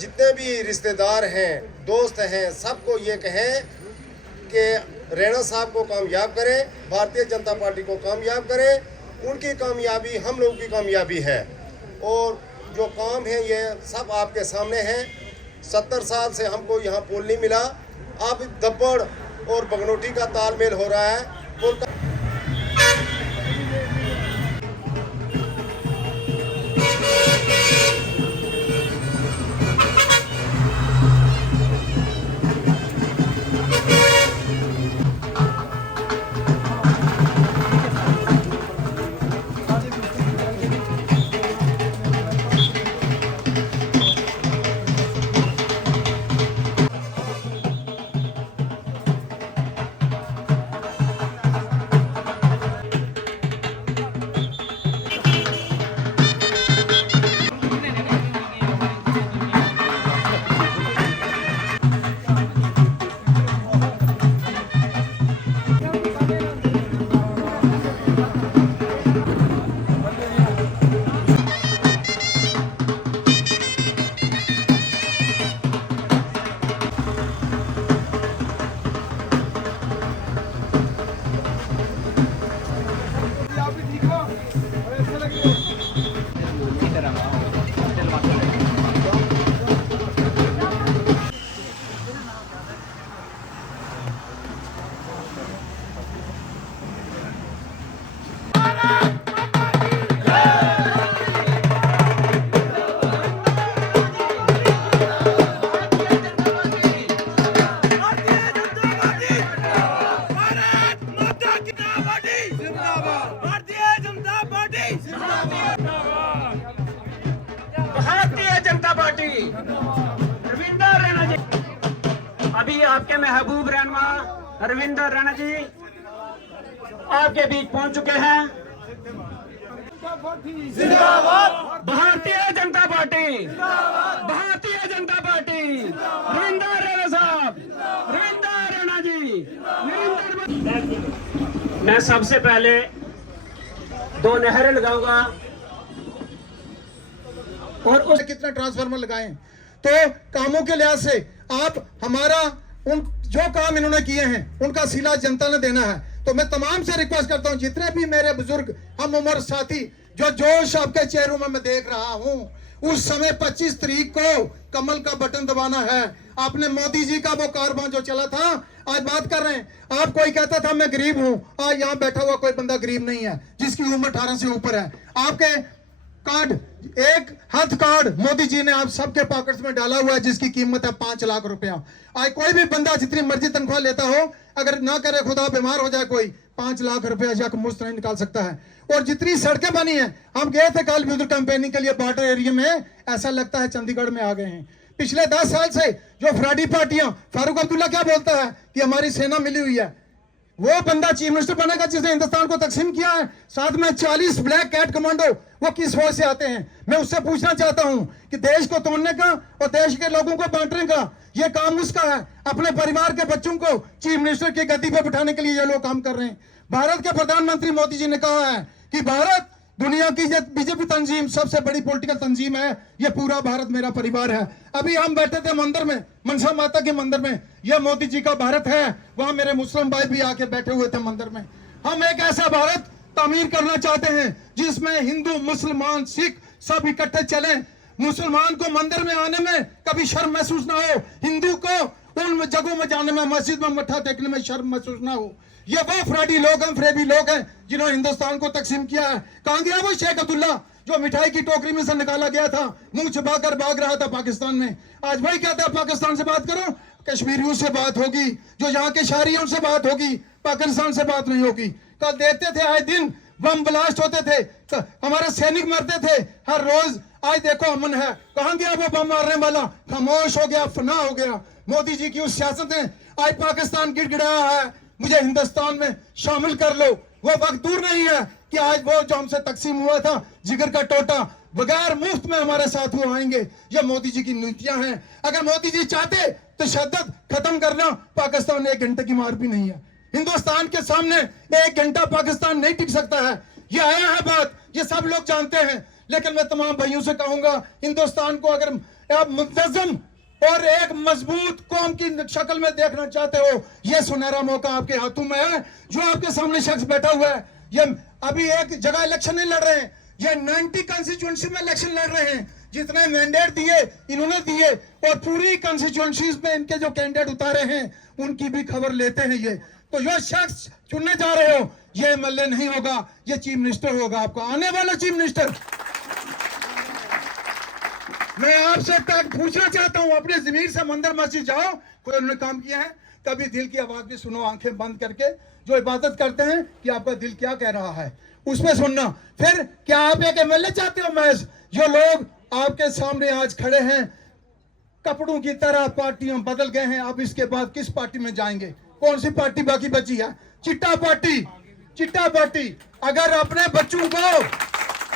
जितने भी रिश्तेदार हैं, दोस्त हैं, सबको ये कहें कि रैना साहब को कामयाब करें, भारतीय जनता पार्टी को कामयाब करें। उनकी कामयाबी हम लोगों की कामयाबी है और जो काम है ये सब आपके सामने हैं। 70 साल से हमको यहाँ पुल नहीं मिला, अब दब्बड़ और बगनोटी का तालमेल हो रहा है। पुल का भारतीय जनता पार्टी रविंदर रैना जी, अभी आपके महबूब रहनुमा रविंदर रैना जी आपके बीच पहुंच चुके हैं। भारतीय जनता पार्टी, भारतीय जनता पार्टी, रविंदर रैना साहब, रविंदर रैना जी, नरेंद्र। मैं सबसे पहले 2 नहरें लगाऊंगा और उस कितना ट्रांसफार्मर लगाए, तो कामों के लिहाज से आप हमारा उन जो काम इन्होंने किए हैं उनका सिला जनता ने देना है। तो मैं तमाम से रिक्वेस्ट करता हूं, जितने भी मेरे बुजुर्ग हम उम्र साथी, जो जोश आपके चेहरों में मैं देख रहा हूं, उस समय 25 तारीख को कमल का बटन दबाना है। आपने मोदी जी का वो कारवां जो चला था, आज बात कर रहे हैं। आप कोई कहता था मैं गरीब हूं, आज यहाँ बैठा हुआ कोई बंदा गरीब नहीं है जिसकी उम्र 18 से ऊपर है। आपके कार्ड, एक हेल्थ कार्ड मोदी जी ने आप सबके पॉकेट्स में डाला हुआ है जिसकी कीमत है 5 लाख रुपया। आज कोई भी बंदा जितनी मर्जी तनख्वाह लेता हो, अगर ना करे खुदा बीमार हो जाए कोई, 5 लाख रुपया जाकर मुफ्त नहीं निकाल सकता है। और जितनी सड़कें बनी हैं, हम गए थे कल भी उधर कैंपेनिंग के लिए बॉर्डर एरिया में, ऐसा लगता है चंडीगढ़ में आ गए हैं। पिछले 10 साल से जो फ्राडी पार्टियां, फारूक अब्दुल्ला क्या बोलता है कि हमारी सेना मिली हुई है, वो बंदा चीफ मिनिस्टर बनेगा जिसने हिंदुस्तान को तकसीम किया है। साथ में 40 ब्लैक कैट कमांडो, वो किस फौज से आते हैं? मैं उससे पूछना चाहता हूं कि देश को तोड़ने का और देश के लोगों को बांटने का ये काम उसका है। अपने परिवार के बच्चों को चीफ मिनिस्टर की गद्दी पर बिठाने के लिए ये लोग काम कर रहे हैं। भारत के प्रधानमंत्री मोदी जी ने कहा है कि भारत दुनिया की बीजेपी तंजीम सबसे बड़ी पॉलिटिकल तंजीम है, ये पूरा भारत मेरा परिवार है। अभी हम बैठे थे मंदिर में, मनसा माता के मंदिर में, यह मोदी जी का भारत है। वहां मेरे मुस्लिम भाई भी आके बैठे हुए थे मंदिर में। हम एक ऐसा भारत तामीर करना चाहते हैं जिसमें हिंदू, मुसलमान, सिख सब इकट्ठे चलें। मुसलमान को मंदिर में आने में कभी शर्म महसूस ना हो, हिंदू को उन जगहों में जाने में, मस्जिद में मत्था टेकने में शर्म महसूस ना हो। ये वो फ्राडी लोग हैं, फ्रेबी लोग हैं जिन्होंने हिंदुस्तान को तकसीम किया है। कहां गया वो शेख अब्दुल्ला जो मिठाई की टोकरी में से निकाला गया था, मुंह छुपाकर भाग रहा था पाकिस्तान में? आज वही कहता है पाकिस्तान से बात करो, कश्मीरियों से बात होगी, जो यहाँ के शहरी हैं उनसे बात होगी, पाकिस्तान से बात नहीं होगी। कल देखते थे आए दिन बम ब्लास्ट होते थे, तो हमारे सैनिक मरते थे हर रोज। आज देखो अमन है, कहां गया वो बम मारने वाला? खामोश हो गया, फना हो गया। मोदी जी की उस सियासत ने आज पाकिस्तान गिड़गिड़ाया है, मुझे हिंदुस्तान में शामिल कर लो। वो वक्त दूर नहीं है कि आज वो जो हमसे तकसीम हुआ था, जिगर का टोटा, बगैर मुफ्त में हमारे साथ वो आएंगे। ये मोदी जी की नीतियां हैं। अगर मोदी जी चाहते तो शद्दत खत्म करना पाकिस्तान 1 घंटे की मार भी नहीं है। हिंदुस्तान के सामने 1 घंटा पाकिस्तान नहीं टिक सकता है। ये आया है बात, ये सब लोग जानते हैं। लेकिन मैं तमाम भाइयों से कहूंगा, हिंदुस्तान को अगर आप मुंतजम और एक मजबूत कौम की शक्ल में देखना चाहते हो, ये सुनहरा मौका आपके हाथों में है। जो आपके सामने शख्स बैठा हुआ है, ये अभी एक जगह इलेक्शन नहीं लड़ रहे हैं, ये 90 कंस्टिट्यूएंसी में इलेक्शन लड़ रहे हैं। जितने मैंडेट दिए इन्होंने दिए, और पूरी कंस्टिट्यूएंसीज में इनके जो कैंडिडेट उतारे हैं उनकी भी खबर लेते हैं ये। तो जो शख्स चुनने जा रहे हो, ये एमएलए नहीं होगा, ये चीफ मिनिस्टर होगा, आपका आने वाला चीफ मिनिस्टर। मैं आपसे तक पूछना चाहता हूं, अपने जमीर से मंदिर मस्जिद जाओ, कोई उन्होंने काम किया है? कभी दिल की आवाज भी सुनो, आंखें बंद करके जो इबादत करते हैं कि आपका दिल क्या कह रहा है उसमें सुनना। फिर क्या आप एक एमएलए चाहते हो महज? जो लोग आपके सामने आज खड़े हैं कपड़ों की तरह, पार्टियां बदल गए हैं, अब इसके बाद किस पार्टी में जाएंगे? कौन सी पार्टी बाकी बची है? चिट्टा पार्टी, चिट्टा पार्टी। अगर अपने बच्चों को,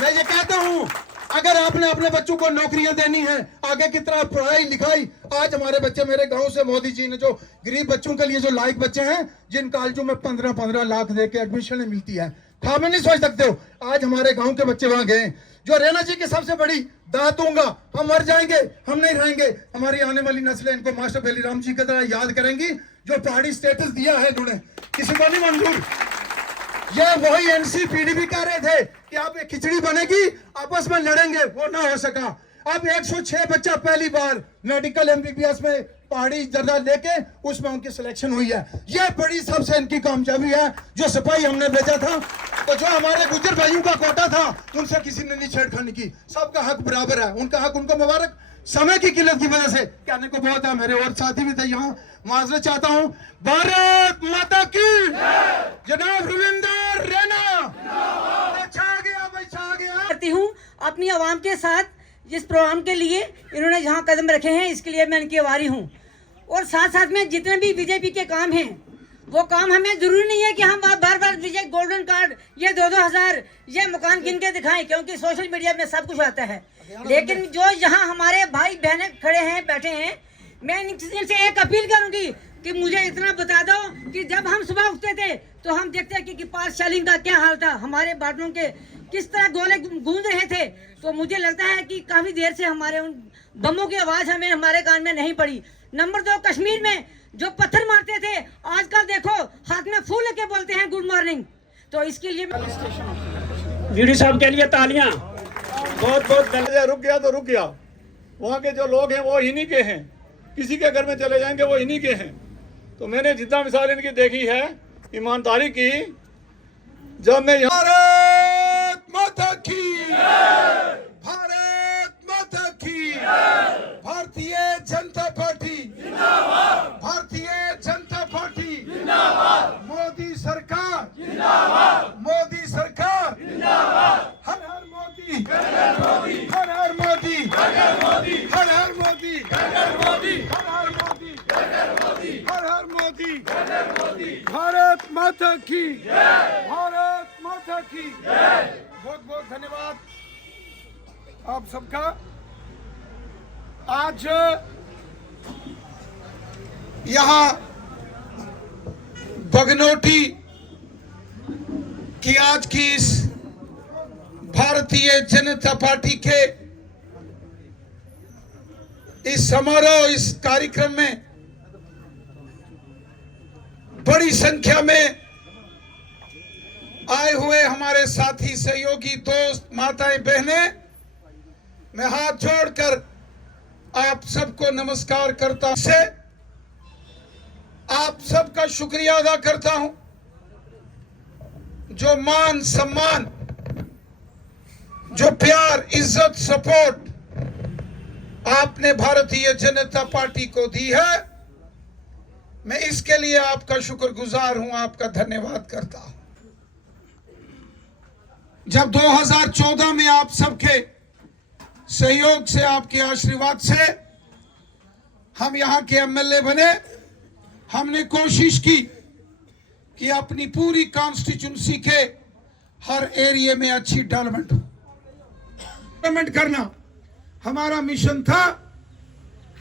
मैं ये कहता हूं, अगर आपने अपने बच्चों को नौकरियां देनी है, आगे की तरह पढ़ाई लिखाई, आज हमारे बच्चे, मेरे गांव से मोदी जी ने जो गरीब बच्चों के लिए जो लायक बच्चे हैं, जिन कॉलेजों में 15-15 लाख देके एडमिशन मिलती है, ख्वाब में नहीं सोच सकते हो। आज हमारे गांव के बच्चे वहां गए। जो रैना जी की सबसे बड़ी दात दूंगा, हम मर जाएंगे, हम नहीं रहेंगे, हमारी आने वाली नस्लें इनको मास्टर बेलीराम जी की तरह याद करेंगी। जो पहाड़ी स्टेटस दिया है इन्होंने, किसी को नहीं मंजूर। ये वही एनसीपीडीपी कह रहे थे कि आप एक खिचड़ी बनेगी, आपस में लड़ेंगे, वो ना हो सका। अब 106 बच्चा पहली बार मेडिकल एमबीबीएस में पहाड़ी दर्जा लेके उसमें उनकी सिलेक्शन हुई है। ये बड़ी सबसे इनकी कामयाबी है। जो सिपाही हमने भेजा था, तो जो हमारे गुजर भाइयों का कोटा था, उनसे किसी ने नहीं छेड़खानी की। सबका हक बराबर है, उनका हक उनको मुबारक। समय की किल्लत की वजह से कहने को बहुत है, मेरे और साथी भी थे यहाँ, माजरत चाहता हूँ। भारत माता की जनाब रविंदर रैना छा गया भाई, छा गया। करती हूँ अपनी आवाम के साथ, जिस प्रोग्राम के लिए इन्होंने जहाँ कदम रखे हैं, इसके लिए मैं इनकी आभारी हूँ। और साथ साथ में जितने भी बीजेपी के काम हैं, वो काम हमें जरूरी नहीं है कि हम बार बार विजय गोल्डन कार्ड, ये 2-2 हजार, ये मकान गिन के दिखाएं, क्योंकि सोशल मीडिया में सब कुछ आता है। लेकिन जो यहाँ हमारे भाई बहनें खड़े हैं, बैठे हैं, मैं इनसे एक अपील करूंगी कि मुझे इतना बता दो कि जब हम सुबह उठते थे तो हम देखते हैं कि पास शालिंग का क्या हाल था, हमारे बाटलों के किस तरह गोले गूंज रहे थे। तो मुझे लगता है कि काफी देर से हमारे उन बमों की आवाज हमें हमारे कान में नहीं पड़ी। नंबर 2, कश्मीर में जो पत्थर मारते थे, आजकल देखो हाथ में फूल लेके बोलते हैं गुड मॉर्निंग। तो इसके लिए वीडी साहब के लिए तालियां। बहुत बहुत रुक गया तो रुक गया। वहाँ के जो लोग हैं वो इन्हीं के हैं, किसी के घर में चले जाएंगे वो इन्हीं के हैं। तो मैंने जितना मिसाल इनकी देखी है ईमानदारी की, जब मैं भारत माता की, भारत माता की, भारतीय जनता पार्टी जिंदाबाद, भारतीय जनता पार्टी जिंदाबाद, मोदी सरकार जिंदाबाद, मोदी सरकार जिंदाबाद, हर हर मोदी, हर हर मोदी, हर हर मोदी, हर हर मोदी, हर हर मोदी, हर हर मोदी, हर हर मोदी, हर हर मोदी, हर हर मोदी, हर हर मोदी। भारत माता की जय, भारत माता की जय। बहुत बहुत धन्यवाद आप सबका। आज यहाँ बगनोटी की आज की इस भारतीय जनता पार्टी के इस समारोह, इस कार्यक्रम में बड़ी संख्या में आए हुए हमारे साथी, सहयोगी, दोस्त, माताएं, बहनें, मैं हाथ जोड़कर आप सबको नमस्कार करता हूं, से आप सबका शुक्रिया अदा करता हूं। जो मान सम्मान, जो प्यार, इज्जत, सपोर्ट आपने भारतीय जनता पार्टी को दी है, मैं इसके लिए आपका शुक्रगुजार हूं, आपका धन्यवाद करता हूं। जब 2014 में आप सबके सहयोग से, आपके आशीर्वाद से हम यहां के एमएलए बने, हमने कोशिश की कि अपनी पूरी कॉन्स्टिट्यूंसी के हर एरिया में अच्छी डेवलपमेंट हो। डेवलपमेंट करना हमारा मिशन था।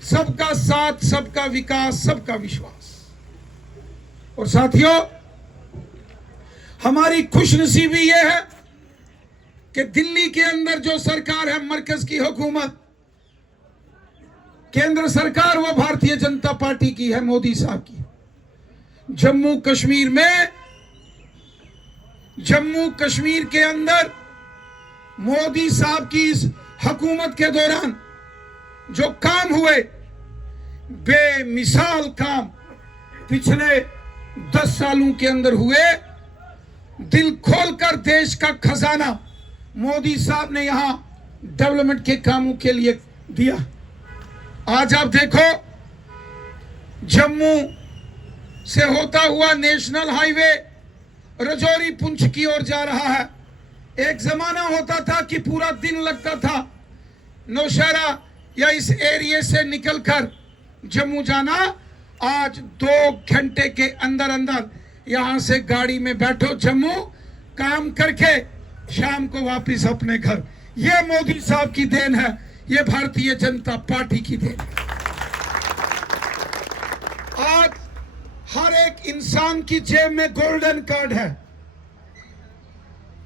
सबका साथ, सबका विकास, सबका विश्वास। और साथियों, हमारी खुशनसीबी यह है कि दिल्ली के अंदर जो सरकार है, मरकज की हुकूमत, केंद्र सरकार वो भारतीय जनता पार्टी की है, मोदी साहब की। जम्मू कश्मीर के अंदर मोदी साहब की इस हुकूमत के दौरान जो काम हुए, बेमिसाल काम पिछले 10 सालों के अंदर हुए, दिल खोलकर देश का खजाना मोदी साहब ने यहां डेवलपमेंट के कामों के लिए दिया। आज आप देखो, जम्मू से होता हुआ नेशनल हाईवे रजौरी पुंछ की ओर जा रहा है। एक जमाना होता था कि पूरा दिन लगता था नौशहरा या इस एरिया से निकलकर जम्मू जाना। आज 2 घंटे के अंदर अंदर यहां से गाड़ी में बैठो, जम्मू काम करके शाम को वापस अपने घर। ये मोदी साहब की देन है, ये भारतीय जनता पार्टी की देन। आज हर एक इंसान की जेब में गोल्डन कार्ड है।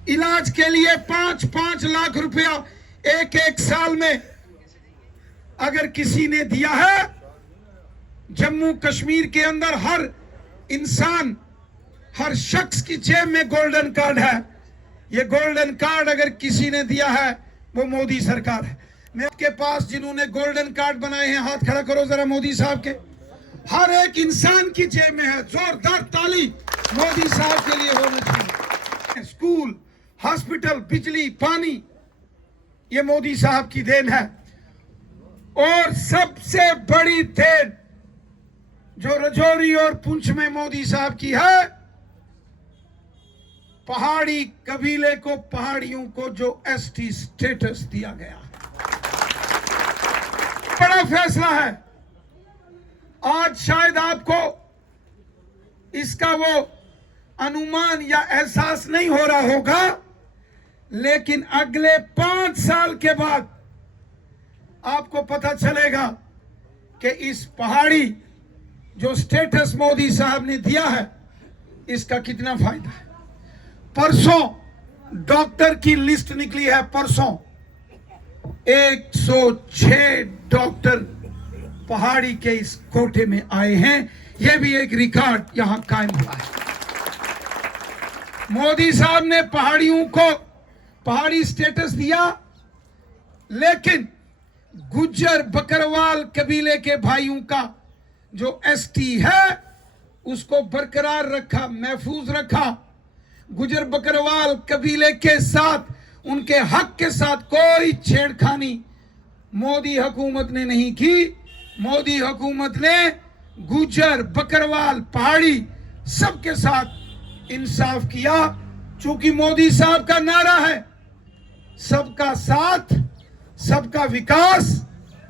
इलाज के लिए 5-5 लाख रुपया एक साल में अगर किसी ने दिया है, जम्मू कश्मीर के अंदर हर इंसान, हर शख्स की जेब में गोल्डन कार्ड है। ये गोल्डन कार्ड अगर किसी ने दिया है वो मोदी सरकार है। मैं आपके पास जिन्होंने गोल्डन कार्ड बनाए हैं, हाथ खड़ा करो जरा मोदी साहब के। हर एक इंसान की जेब में है। जोरदार ताली मोदी साहब के लिए होनी चाहिए। स्कूल, हॉस्पिटल, बिजली, पानी, ये मोदी साहब की देन है। और सबसे बड़ी देन जो रजौरी और पुंछ में मोदी साहब की है, पहाड़ी कबीले को, पहाड़ियों को जो एसटी स्टेटस दिया गया है, बड़ा फैसला है। आज शायद आपको इसका वो अनुमान या एहसास नहीं हो रहा होगा, लेकिन अगले 5 साल के बाद आपको पता चलेगा कि इस पहाड़ी जो स्टेटस मोदी साहब ने दिया है, इसका कितना फायदा है। परसों डॉक्टर की लिस्ट निकली है, परसों 106 डॉक्टर पहाड़ी के इस कोटे में आए हैं। यह भी एक रिकॉर्ड यहां कायम हुआ है। मोदी साहब ने पहाड़ियों को पहाड़ी स्टेटस दिया, लेकिन गुज्जर बकरवाल कबीले के भाइयों का जो एसटी है उसको बरकरार रखा, महफूज रखा। गुज्जर बकरवाल कबीले के साथ, उनके हक के साथ कोई छेड़खानी मोदी हुकूमत ने नहीं की। मोदी हुकूमत ने गुज्जर, बकरवाल, पहाड़ी सबके साथ इंसाफ किया। चूंकि मोदी साहब का नारा है सबका साथ, सबका विकास,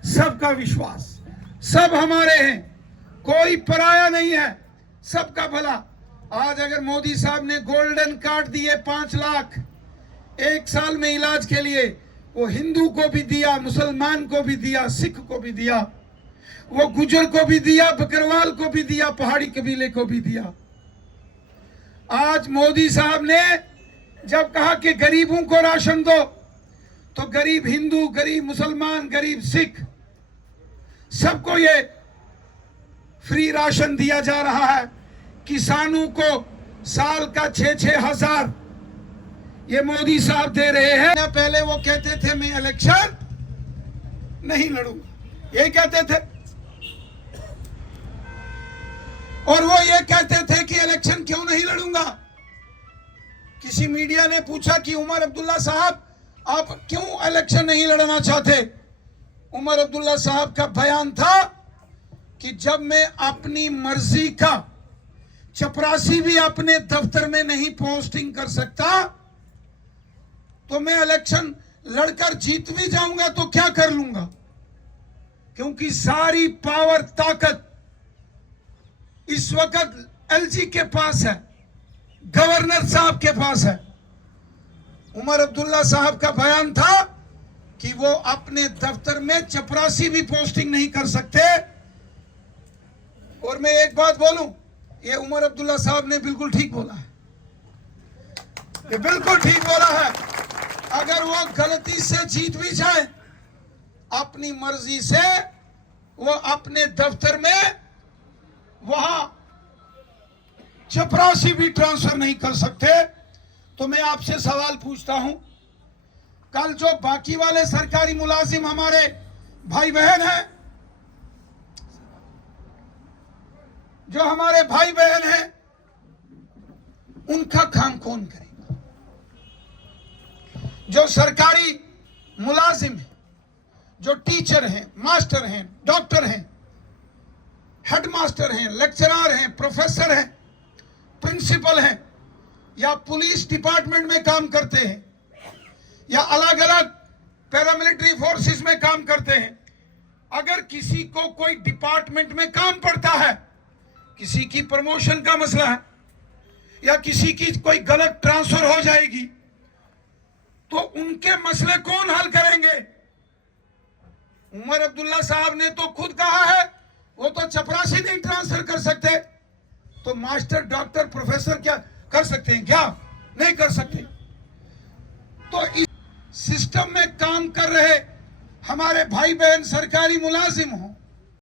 सबका विश्वास। सब हमारे हैं, कोई पराया नहीं है, सबका भला। आज अगर मोदी साहब ने गोल्डन कार्ड दिए 5 लाख एक साल में इलाज के लिए, वो हिंदू को भी दिया, मुसलमान को भी दिया, सिख को भी दिया, वो गुजर को भी दिया, बकरवाल को भी दिया, पहाड़ी कबीले को भी दिया। आज मोदी साहब ने जब कहा कि गरीबों को राशन दो, तो गरीब हिंदू, गरीब मुसलमान, गरीब सिख, सबको ये फ्री राशन दिया जा रहा है। किसानों को साल का 6-6 हजार ये मोदी साहब दे रहे हैं। पहले वो कहते थे मैं इलेक्शन नहीं लड़ूंगा, यही कहते थे। और वो ये कहते थे कि इलेक्शन क्यों नहीं लड़ूंगा। किसी मीडिया ने पूछा कि उमर अब्दुल्ला साहब आप क्यों इलेक्शन नहीं लड़ना चाहते। उमर अब्दुल्ला साहब का बयान था कि जब मैं अपनी मर्जी का चपरासी भी अपने दफ्तर में नहीं पोस्टिंग कर सकता, तो मैं इलेक्शन लड़कर जीत भी जाऊंगा तो क्या कर लूंगा, क्योंकि सारी पावर, ताकत इस वक्त एलजी के पास है, गवर्नर साहब के पास है। उमर अब्दुल्ला साहब का बयान था कि वो अपने दफ्तर में चपरासी भी पोस्टिंग नहीं कर सकते। और मैं एक बात बोलूं, ये उमर अब्दुल्ला साहब ने बिल्कुल ठीक बोला है, ये बिल्कुल ठीक बोला है। अगर वो गलती से जीत भी जाए, अपनी मर्जी से वो अपने दफ्तर में वहां चपरासी भी ट्रांसफर नहीं कर सकते। तो मैं आपसे सवाल पूछता हूं, कल जो बाकी वाले सरकारी मुलाजिम हमारे भाई बहन हैं, जो हमारे भाई बहन हैं, उनका काम कौन करेगा? जो सरकारी मुलाजिम है, जो टीचर हैं, मास्टर हैं, डॉक्टर हैं, हेडमास्टर हैं, लेक्चरर हैं, प्रोफेसर हैं, प्रिंसिपल हैं, या पुलिस डिपार्टमेंट में काम करते हैं, या अलग अलग पैरामिलिट्री फोर्सेस में काम करते हैं, अगर किसी को कोई डिपार्टमेंट में काम पड़ता है, किसी की प्रमोशन का मसला है, या किसी की कोई गलत ट्रांसफर हो जाएगी, तो उनके मसले कौन हल करेंगे? उमर अब्दुल्ला साहब ने तो खुद कहा है वो तो चपरासी नहीं ट्रांसफर कर सकते, तो मास्टर, डॉक्टर, प्रोफेसर क्या कर सकते हैं? क्या नहीं कर सकते। तो इस सिस्टम में काम कर रहे हमारे भाई बहन सरकारी मुलाजिम हो,